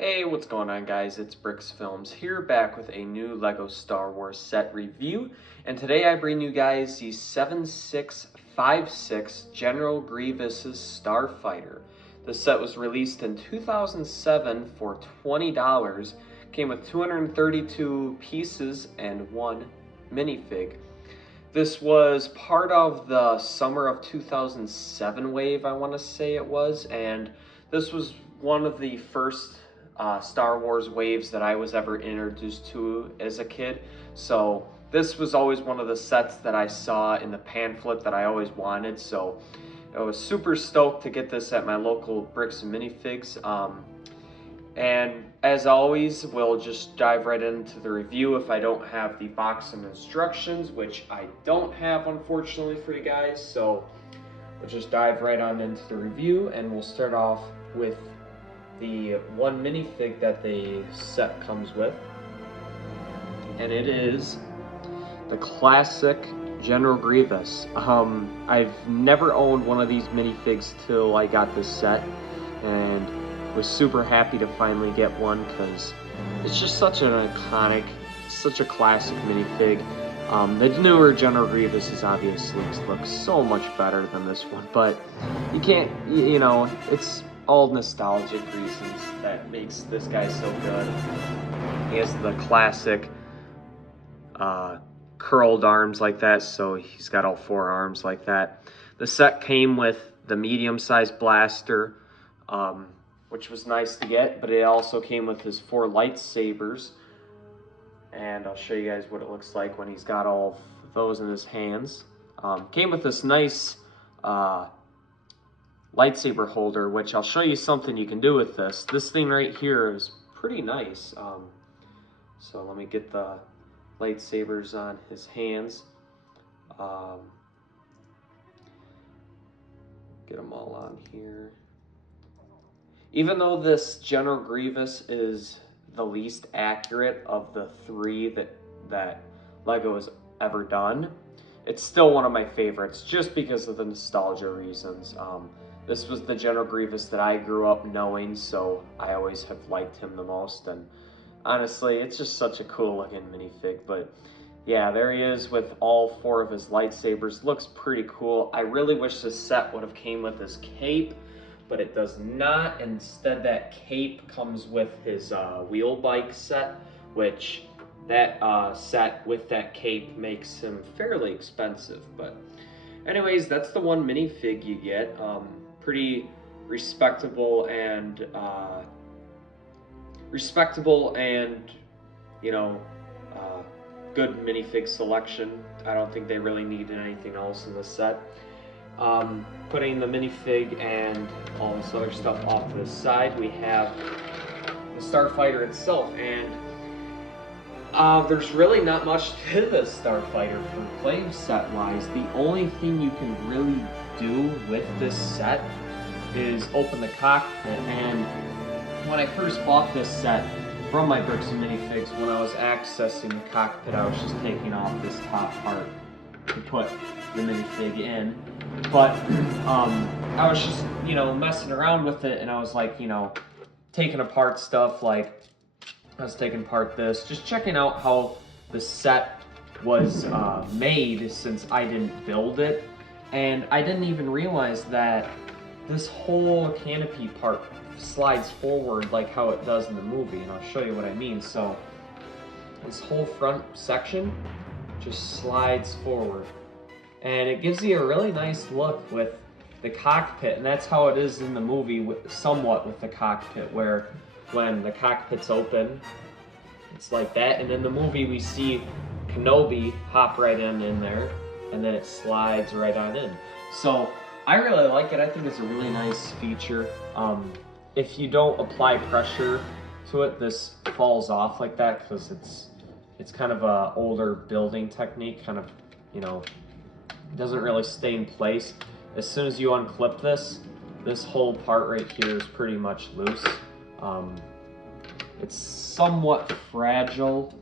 Hey, what's going on, guys? It's Bricks Films here, back with a new LEGO Star Wars set review. And today I bring you guys the 7656 General Grievous's Starfighter. The set was released in 2007 for $20. Came with 232 pieces and one minifig. This was part of the summer of 2007 wave, I want to say it was, and this was one of the first Star Wars waves that I was ever introduced to as a kid. So this was always one of the sets that I saw in the pamphlet that I always wanted. So I was super stoked to get this at my local Bricks and Minifigs. And as always, we'll just dive right into the review if I don't have the box of instructions, which I don't have, unfortunately, for you guys. So we'll just dive right on into the review, and we'll start off with the one minifig that the set comes with. And it is the classic General Grievous. I've never owned one of these minifigs till I got this set, and was super happy to finally get one because it's just such an iconic, such a classic minifig. The newer General Grievous is obviously looks so much better than this one, but you can't, you know, it's all nostalgic reasons that makes this guy so good. He has the classic curled arms like that, so he's got all four arms like that. The set came with the medium-sized blaster, which was nice to get, but it also came with his four lightsabers, and I'll show you guys what it looks like when he's got all of those in his hands. Came with this nice lightsaber holder, which I'll show you something you can do with this. This thing right here is pretty nice. So let me get the lightsabers on his hands. Get them all on here. Even though this General Grievous is the least accurate of the three that LEGO has ever done, it's still one of my favorites just because of the nostalgia reasons. This was the General Grievous that I grew up knowing, so I always have liked him the most, and honestly, it's just such a cool looking minifig. But yeah, there he is with all four of his lightsabers. Looks pretty cool. I really wish this set would have came with his cape, but it does not. Instead, that cape comes with his wheel bike set, which that set with that cape makes him fairly expensive. But anyways, that's the one minifig you get. Pretty respectable and you know, good minifig selection. I don't think they really needed anything else in the set. Putting the minifig and all this other stuff off to the side, we have the Starfighter itself, and there's really not much to this Starfighter from flame set wise. The only thing you can really do with this set is open the cockpit. And when I first bought this set from my Bricks and Minifigs, when I was accessing the cockpit, I was just taking off this top part to put the minifig in. But I was just, you know, messing around with it, and I was like, you know, taking apart stuff. Like I was taking apart this, just checking out how the set was made, since I didn't build it. And I didn't even realize that this whole canopy part slides forward like how it does in the movie, and I'll show you what I mean. So this whole front section just slides forward, and it gives you a really nice look with the cockpit, and that's how it is in the movie, somewhat with the cockpit, where when the cockpit's open, it's like that, and in the movie we see Kenobi hop right in there, and then it slides right on in. So I really like it. I think it's a really nice feature. If you don't apply pressure to it, this falls off like that, because it's kind of a older building technique, kind of, you know, doesn't really stay in place. As soon as you unclip this whole part right here is pretty much loose. It's somewhat fragile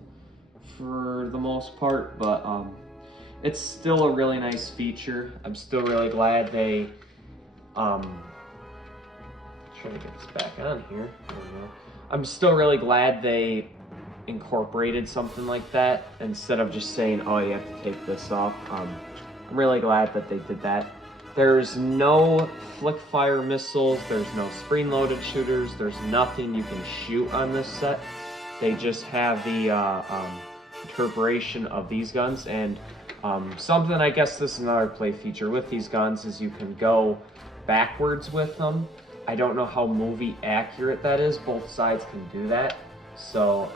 for the most part, but it's still a really nice feature. I'm still really glad they trying to get this back on here. There we go. I'm still really glad they incorporated something like that instead of just saying, oh, you have to take this off. I'm really glad that they did that. There's no flick fire missiles, there's no spring loaded shooters, there's nothing you can shoot on this set. They just have the interpretation of these guns, and something, I guess this is another play feature with these guns, is you can go backwards with them. I don't know how movie accurate that is. Both sides can do that. So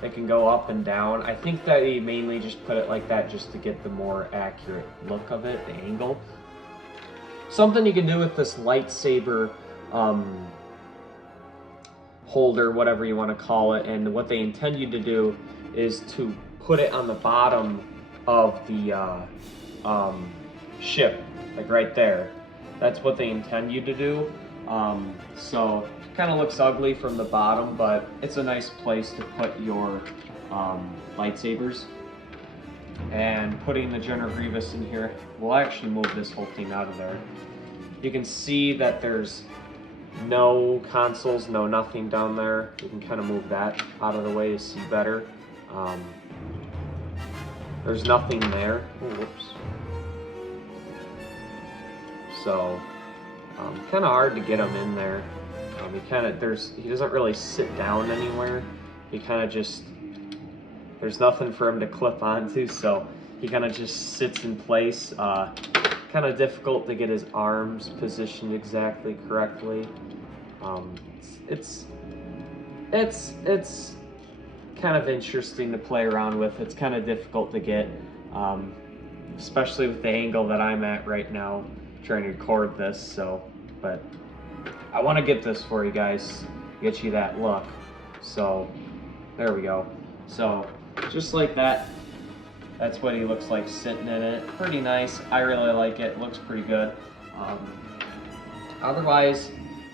they can go up and down. I think that he mainly just put it like that just to get the more accurate look of it, the angle. Something you can do with this lightsaber holder, whatever you want to call it, and what they intend you to do is to put it on the bottom of the ship, like right there. That's what they intend you to do. So it kind of looks ugly from the bottom, but it's a nice place to put your lightsabers. And putting the General Grievous in here, we'll actually move this whole thing out of there. You can see that there's no consoles, no nothing down there. You can kind of move that out of the way to see better. There's nothing there. Oh, whoops. So, kind of hard to get him in there. He doesn't really sit down anywhere. He kind of just, there's nothing for him to clip onto, so he kind of just sits in place. Kind of difficult to get his arms positioned exactly correctly. It's kind of interesting to play around with. It's kind of difficult to get, especially with the angle that I'm at right now, trying to record this. So, but I want to get this for you guys, get you that look. So there we go. So just like that, that's what he looks like sitting in it. Pretty nice. I really like it. Looks pretty good. Otherwise,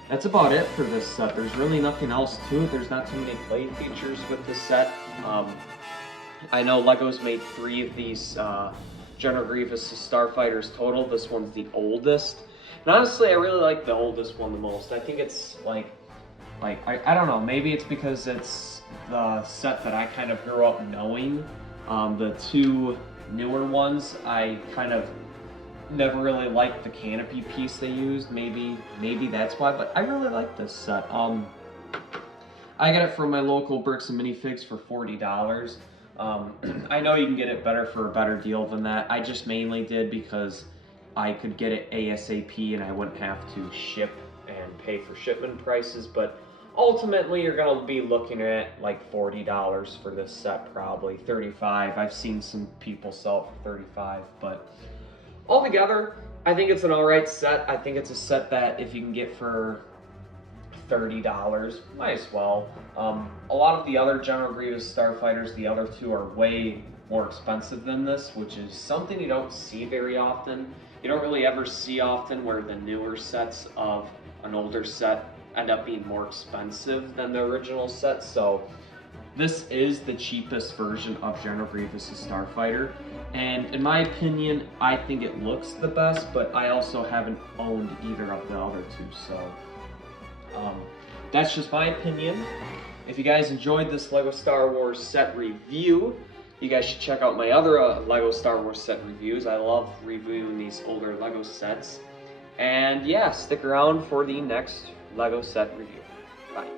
that's about it for this set. There's really nothing else to it. There's not too many play features with this set. I know LEGO's made 3 of these General Grievous Starfighters total. This one's the oldest. And honestly, I really like the oldest one the most. I think it's like I don't know, maybe it's because it's the set that I kind of grew up knowing. The 2 newer ones, I kind of never really liked the canopy piece they used. Maybe that's why, but I really like this set. I got it from my local Bricks and Minifigs for $40. I know you can get it for a better deal than that. I just mainly did because I could get it ASAP and I wouldn't have to ship and pay for shipment prices, but ultimately you're going to be looking at like $40 for this set, probably $35. I've seen some people sell it for $35, but altogether, I think it's an alright set. I think it's a set that if you can get for $30, might as well. A lot of the other General Grievous Starfighters, the other 2 are way more expensive than this, which is something you don't see very often. You don't really ever see often where the newer sets of an older set end up being more expensive than the original set. So this is the cheapest version of General Grievous' Starfighter, and in my opinion, I think it looks the best, but I also haven't owned either of the other 2, so that's just my opinion. If you guys enjoyed this LEGO Star Wars set review, you guys should check out my other LEGO Star Wars set reviews. I love reviewing these older LEGO sets. And yeah, stick around for the next LEGO set review. Bye.